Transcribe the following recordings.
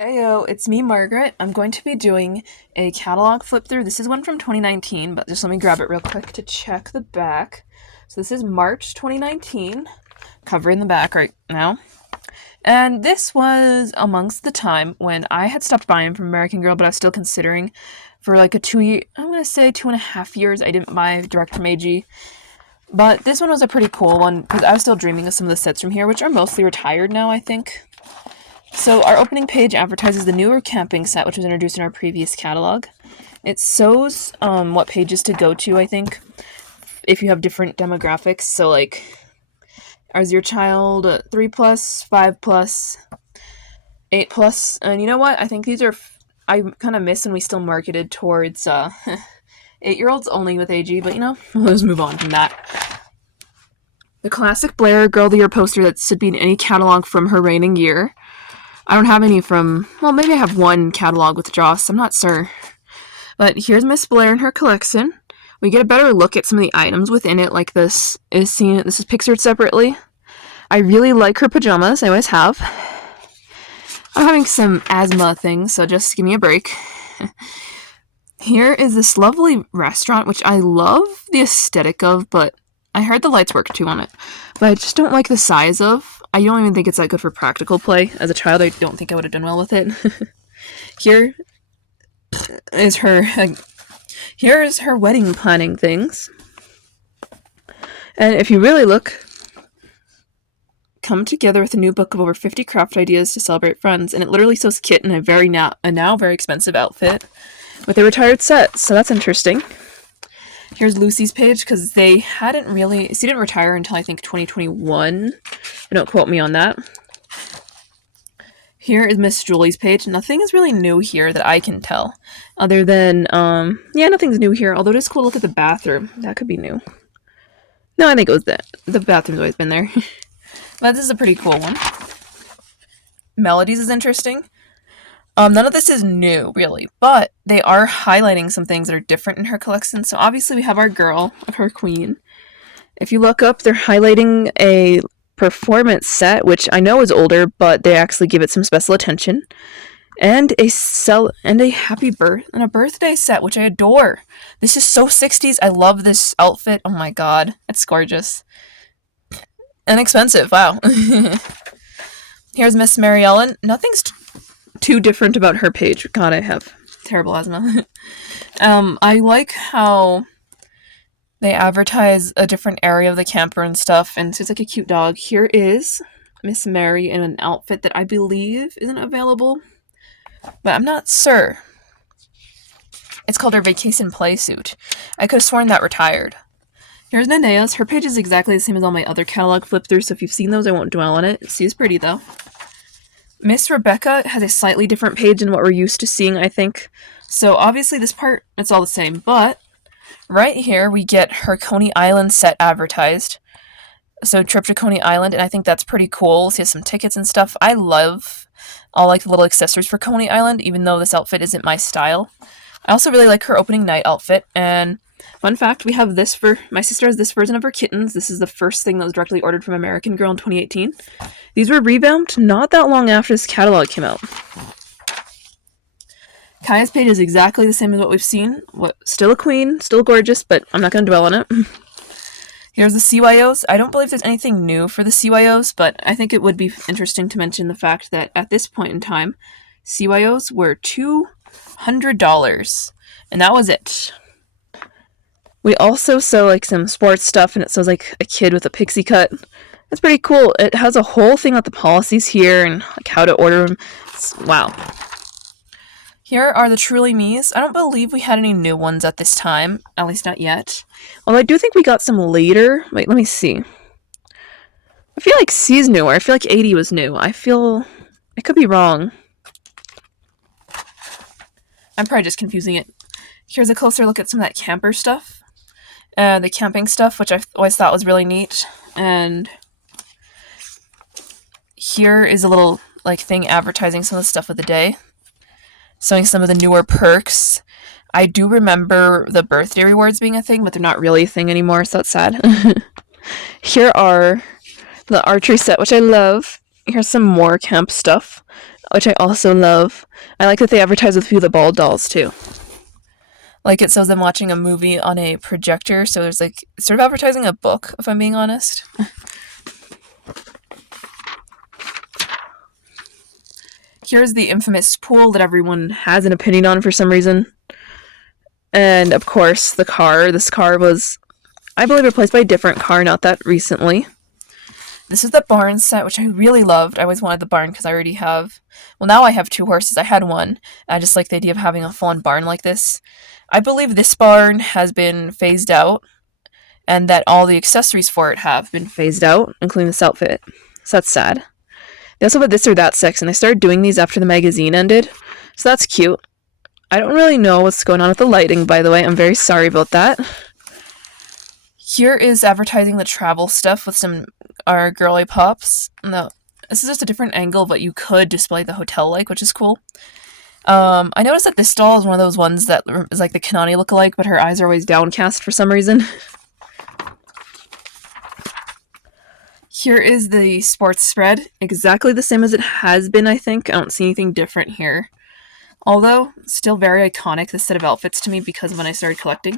Heyo, it's me, Margaret. I'm going to be doing a catalog flip through. This is one from 2019, but just let me grab it real quick to check the back. So this is March 2019, cover in the back right now. And this was amongst the time when I had stopped buying from American Girl, but I was still considering for like a 2 year, I'm going to say 2.5 years, I didn't buy direct from AG. But this one was a pretty cool one because I was still dreaming of some of the sets from here, which are mostly retired now, I think. So our opening page advertises the newer camping set, which was introduced in our previous catalog. It shows what pages to go to, I think, if you have different demographics. So, like, is your child 3 plus, 5 plus, 8 plus? And you know what? I think these are, I kind of miss when we still marketed towards 8-year-olds only with AG, but let's move on from that. The classic Blair Girl of the Year poster that should be in any catalog from her reigning year. I don't have any from, well, maybe I have one catalog with Joss, I'm not sure. But here's Miss Blair and her collection. We get a better look at some of the items within it, like this is pictured separately. I really like her pajamas, I always have. I'm having some asthma things, so just give me a break. Here is this lovely restaurant, which I love the aesthetic of, but I heard the lights work too on it. But I just don't like the size of. I don't even think it's that good for practical play. As a child, I don't think I would have done well with it. Here is her wedding planning things. And if you really look, come together with a new book of over 50 craft ideas to celebrate friends. And it literally shows Kit in a now very expensive outfit with a retired set. So that's interesting. Here's Lucy's page, because she didn't retire until I think 2021. Don't quote me on that. Here is Miss Julie's page. Nothing is really new here that I can tell. Other than, nothing's new here. Although it is cool to look at the bathroom. That could be new. No, I think it was that. The bathroom's always been there. But this is a pretty cool one. Melodies is interesting. None of this is new, really, but they are highlighting some things that are different in her collection. So obviously we have our girl, her queen. If you look up, they're highlighting a performance set, which I know is older, but they actually give it some special attention. And a birthday set, which I adore. This is so 60s. I love this outfit. Oh my god, it's gorgeous. And expensive, wow. Here's Miss Mary Ellen. Nothing's too different about her page. God, I have terrible asthma. I like how they advertise a different area of the camper and stuff, and so it's like a cute dog. Here is Miss Mary in an outfit that I believe isn't available, but I'm not sure. It's called her vacation play suit. I could have sworn that retired. Here's Nenea's. Her page is exactly the same as all my other catalog flip throughs, so if you've seen those, I won't dwell on it. She's pretty, though. Miss Rebecca has a slightly different page than what we're used to seeing, I think. So obviously this part, it's all the same. But right here, we get her Coney Island set advertised. So trip to Coney Island, and I think that's pretty cool. She has some tickets and stuff. I love all like the little accessories for Coney Island, even though this outfit isn't my style. I also really like her opening night outfit. And fun fact, we have this for, my sister has this version of her kittens. This is the first thing that was directly ordered from American Girl in 2018. These were revamped not that long after this catalog came out. Kaya's page is exactly the same as what we've seen. Still a queen, still gorgeous, but I'm not going to dwell on it. Here's the CYOs. I don't believe there's anything new for the CYOs, but I think it would be interesting to mention the fact that at this point in time, CYOs were $200, and that was it. We also sew like some sports stuff, and it shows like a kid with a pixie cut. It's pretty cool. It has a whole thing about the policies here and like how to order them. Wow. Here are the Truly Me's. I don't believe we had any new ones at this time, at least not yet. Although I do think we got some later. Wait, let me see. I feel like C's newer. I feel like 80 was new. I could be wrong. I'm probably just confusing it. Here's a closer look at some of that camper stuff. The camping stuff, which I always thought was really neat. And here is a little like thing advertising some of the stuff of the day. Showing some of the newer perks. I do remember the birthday rewards being a thing, but they're not really a thing anymore, so that's sad. Here are the archery set, which I love. Here's some more camp stuff. which I also love. I like that they advertise with Few the Ball dolls too. Like it shows them watching a movie on a projector, so there's like sort of advertising a book, if I'm being honest. Here's the infamous pool that everyone has an opinion on for some reason. And of course, the car. This car was, I believe, replaced by a different car not that recently. This is the barn set, which I really loved. I always wanted the barn because I already have, well, now I have 2 horses. I had one. I just like the idea of having a full-on barn like this. I believe this barn has been phased out and that all the accessories for it have been phased out, including this outfit. So that's sad. They also have a this or that section. They started doing these after the magazine ended, so that's cute. I don't really know what's going on with the lighting, by the way. I'm very sorry about that. Here is advertising the travel stuff with some our girly pops. No, this is just a different angle of what you could display the hotel like, which is cool. I noticed that this doll is one of those ones that is like the Kanani lookalike, but her eyes are always downcast for some reason. Here is the sports spread, exactly the same as it has been, I think. I don't see anything different here. Although, still very iconic, this set of outfits to me because of when I started collecting.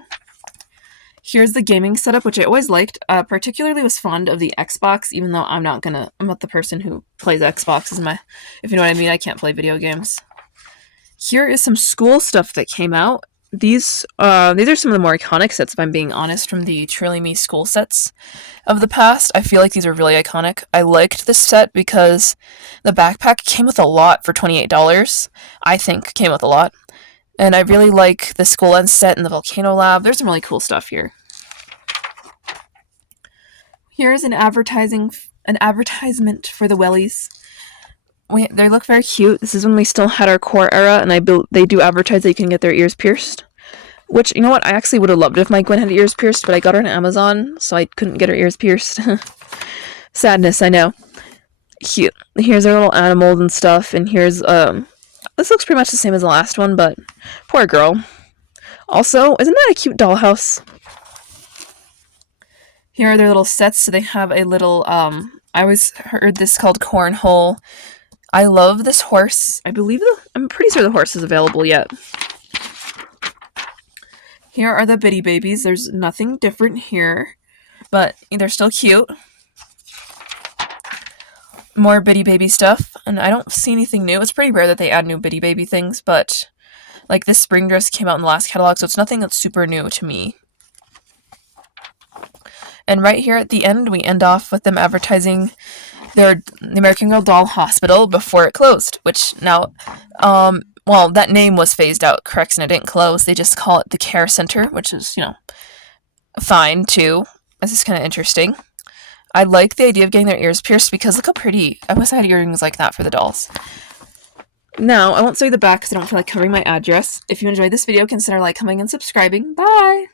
Here's the gaming setup, which I always liked. Particularly was fond of the Xbox, even though I'm not the person who plays Xbox. If you know what I mean, I can't play video games. Here is some school stuff that came out. These are some of the more iconic sets, if I'm being honest, from the Truly Me school sets of the past. I feel like these are really iconic. I liked this set because the backpack came with a lot for $28. I think came with a lot. And I really like the school end set and the volcano lab. There's some really cool stuff here. Here's an advertisement for the wellies. They look very cute. This is when we still had our core era, and they do advertise that you can get their ears pierced. Which, you know what, I actually would have loved if my Gwen had ears pierced, but I got her on Amazon, so I couldn't get her ears pierced. Sadness, I know. Here's our little animals and stuff, and here's, this looks pretty much the same as the last one, but poor girl. Also, isn't that a cute dollhouse? Here are their little sets, so they have a little, I always heard this called cornhole. I love this horse. I'm pretty sure the horse is available yet. Here are the Bitty Babies. There's nothing different here, but they're still cute. More Bitty Baby stuff, and I don't see anything new. It's pretty rare that they add new Bitty Baby things, but like this spring dress came out in the last catalog, so it's nothing that's super new to me. And right here at the end, we end off with them advertising the American Girl Doll Hospital before it closed, which now, well, that name was phased out, correction, it didn't close. They just call it the Care Center, which is, fine, too. This is kind of interesting. I like the idea of getting their ears pierced because look how pretty. I wish I had earrings like that for the dolls. Now, I won't show you the back because I don't feel like covering my address. If you enjoyed this video, consider liking, commenting, and subscribing. Bye!